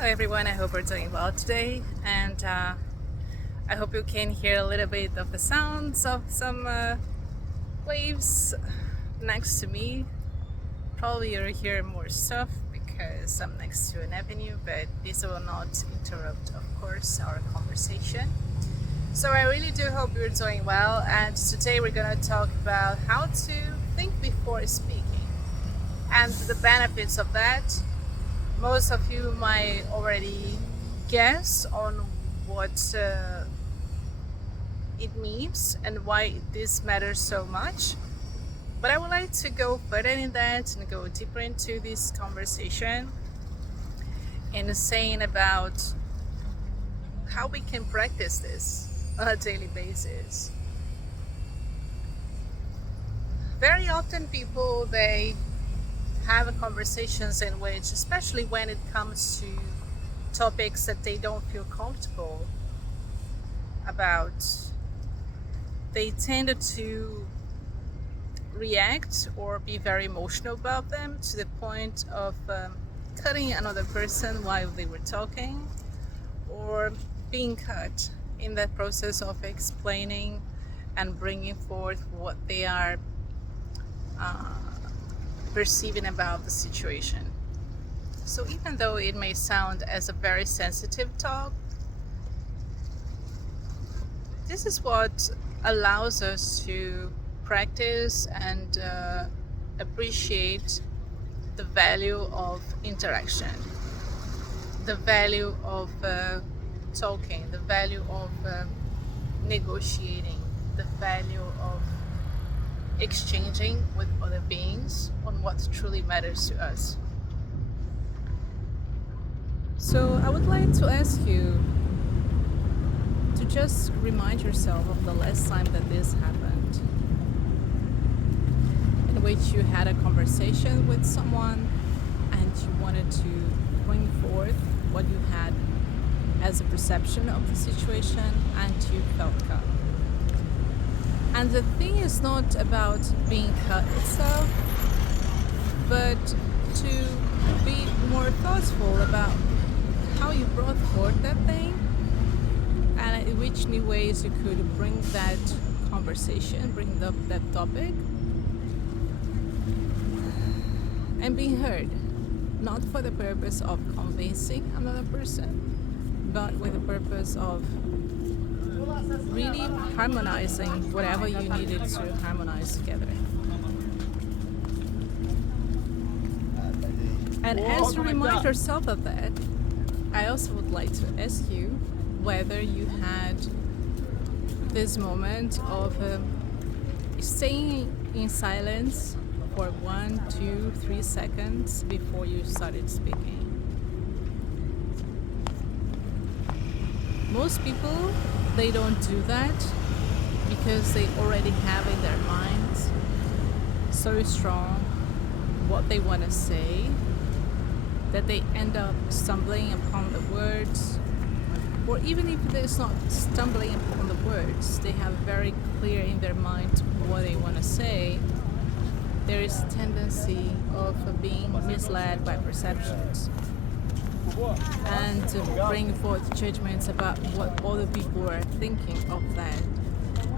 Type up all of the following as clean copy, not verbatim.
Hello everyone, I hope you're doing well today, and I hope you can hear a little bit of the sounds of some waves next to me. Probably you'll hear more stuff because I'm next to an avenue, but this will not interrupt, of course, our conversation. So I really do hope you're doing well, and today we're going to talk about how to think before speaking and the benefits of that. Most of you might already guess on what it means and why this matters so much. But I would like to go further in that and go deeper into this conversation and saying about how we can practice this on a daily basis. Very often people they have conversations in which, especially when it comes to topics that they don't feel comfortable about, they tend to react or be very emotional about them to the point of cutting another person while they were talking or being cut in that process of explaining and bringing forth what they are uh, perceiving about the situation. So even though it may sound as a very sensitive talk, this is what allows us to practice and appreciate the value of interaction, the value of talking, the value of negotiating, the value of exchanging with other beings on what truly matters to us. So I would like to ask you to just remind yourself of the last time that this happened, in which you had a conversation with someone and you wanted to bring forth what you had as a perception of the situation and you felt cut. And the thing is not about being cut itself, but to be more thoughtful about how you brought forth that thing and in which new ways you could bring that conversation, bring up that topic, and being heard, not for the purpose of convincing another person, but with the purpose of really harmonizing whatever you needed to harmonize together. And as you remind yourself of that, I also would like to ask you whether you had this moment of staying in silence for 1, 2, 3 seconds before you started speaking. Most people, they don't do that because they already have in their minds so strong what they want to say that they end up stumbling upon the words, or even if it's not stumbling upon the words, they have very clear in their mind what they want to say. There is a tendency of being misled by perceptions and to bring forth judgments about what other people are thinking of that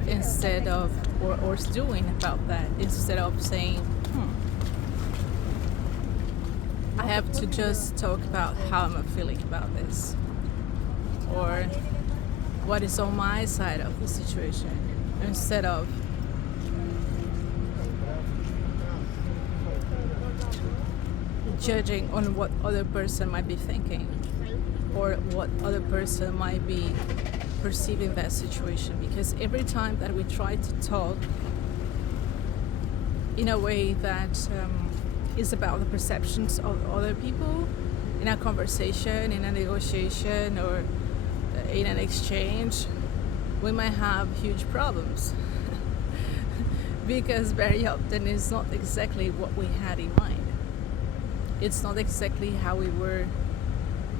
instead of or doing about that, instead of saying I have to just talk about how I'm feeling about this, or what is on my side of the situation, instead of judging on what other person might be thinking or what other person might be perceiving that situation. Because every time that we try to talk in a way that is about the perceptions of other people in a conversation, in a negotiation, or in an exchange, we might have huge problems because very often it's not exactly what we had in mind. It's not exactly how we were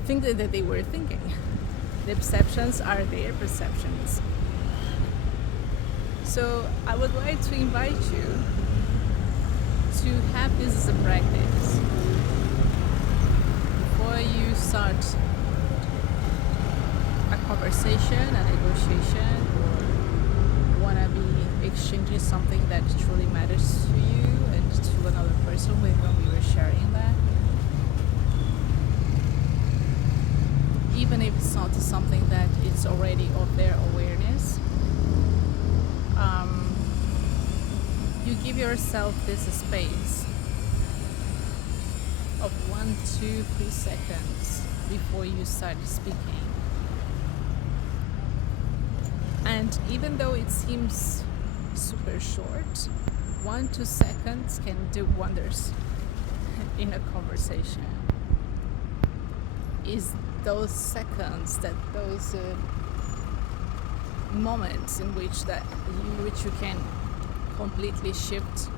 thinking that they were thinking. The perceptions are their perceptions. So I would like to invite you to have this as a practice. Before you start conversation, a negotiation, or want to be exchanging something that truly matters to you and to another person with whom you are sharing that. Even if it's not something that is already of their awareness, you give yourself this space of 1, 2, 3 seconds before you start speaking. And even though it seems super short, 1, 2 seconds can do wonders in a conversation. Is those seconds, those moments in which you can completely shift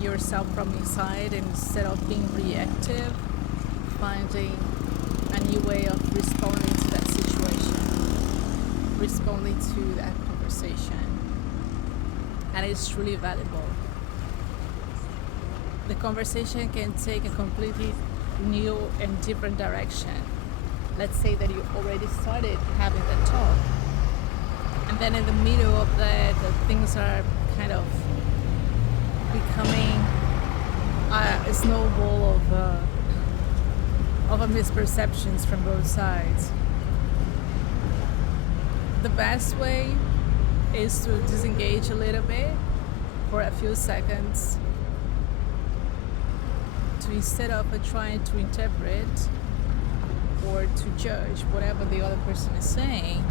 yourself from inside, and instead of being reactive, finding a new way of responding to that situation, responding to that conversation. And it's truly valuable. The conversation can take a completely new and different direction. Let's say that you already started having that talk, and then in the middle of that, things are kind of becoming a snowball of misperceptions from both sides. The best way is to disengage a little bit for a few seconds, to instead of trying to interpret or to judge whatever the other person is saying,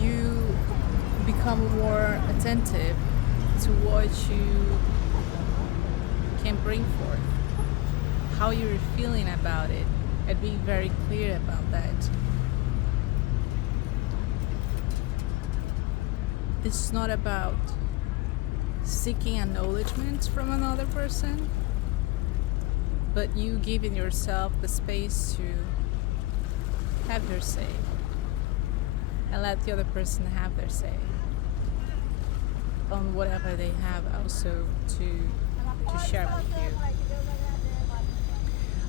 you become more attentive to what you can bring forth, how you're feeling about it, and being very clear about that. This is not about seeking acknowledgement from another person, but you giving yourself the space to have your say and let the other person have their say on whatever they have also to share with you.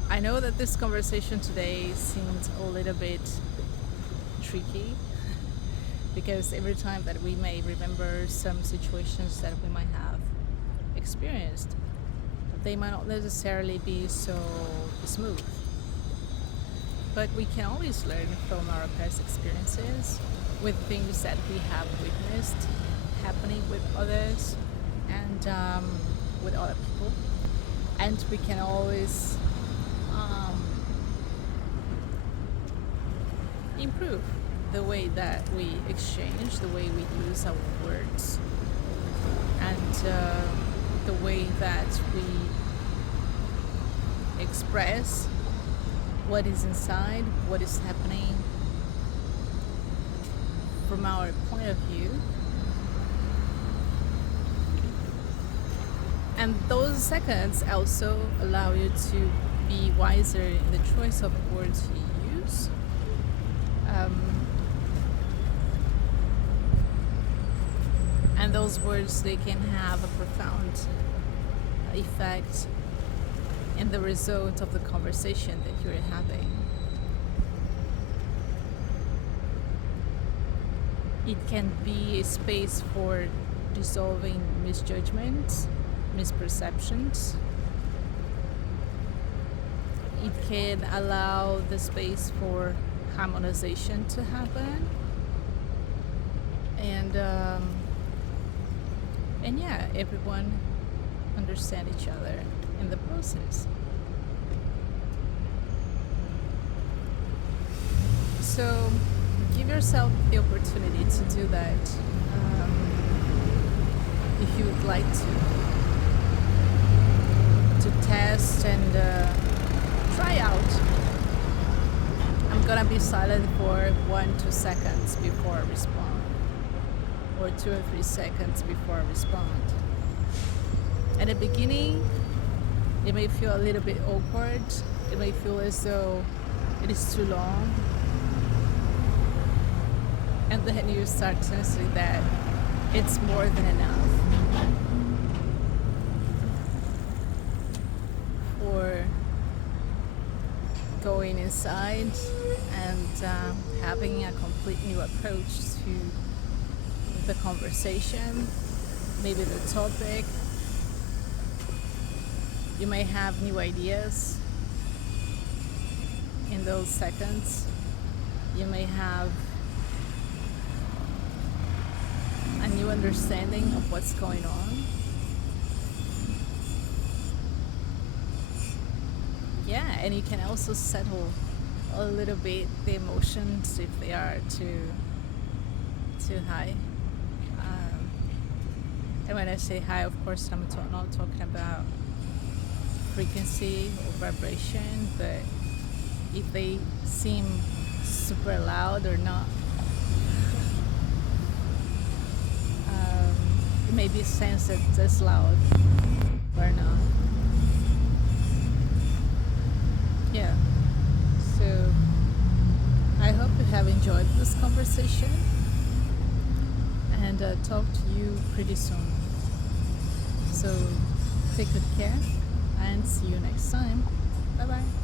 I know that this conversation today seemed a little bit tricky because every time that we may remember some situations that we might have experienced, they might not necessarily be so smooth. But we can always learn from our past experiences with things that we have witnessed happening with others and with other people. And we can always improve the way that we exchange, the way we use our words, and the way that we express what is inside, what is happening from our point of view. And those seconds also allow you to be wiser in the choice of words you use. And those words, they can have a profound effect in the result of the conversation that you're having. It can be a space for dissolving misjudgments, misperceptions. It can allow the space for harmonization to happen. And yeah, everyone understand each other in the process. So give yourself the opportunity to do that if you would like to test and try out. I'm gonna be silent for 1-2 seconds before I respond, or 2 or 3 seconds before I respond. At the beginning, it may feel a little bit awkward. It may feel as though it is too long. And then you start sensing that it's more than enough for going inside and having a complete new approach to the conversation, maybe the topic. You may have new ideas in those seconds. You may have a new understanding of what's going on. Yeah, and you can also settle a little bit the emotions if they are too high. And when I say high, of course, I'm not talking about frequency or vibration, but if they seem super loud or not, it may be sensed as loud or not. Yeah. So I hope you have enjoyed this conversation, and talk to you pretty soon. So take good care and see you next time. Bye bye.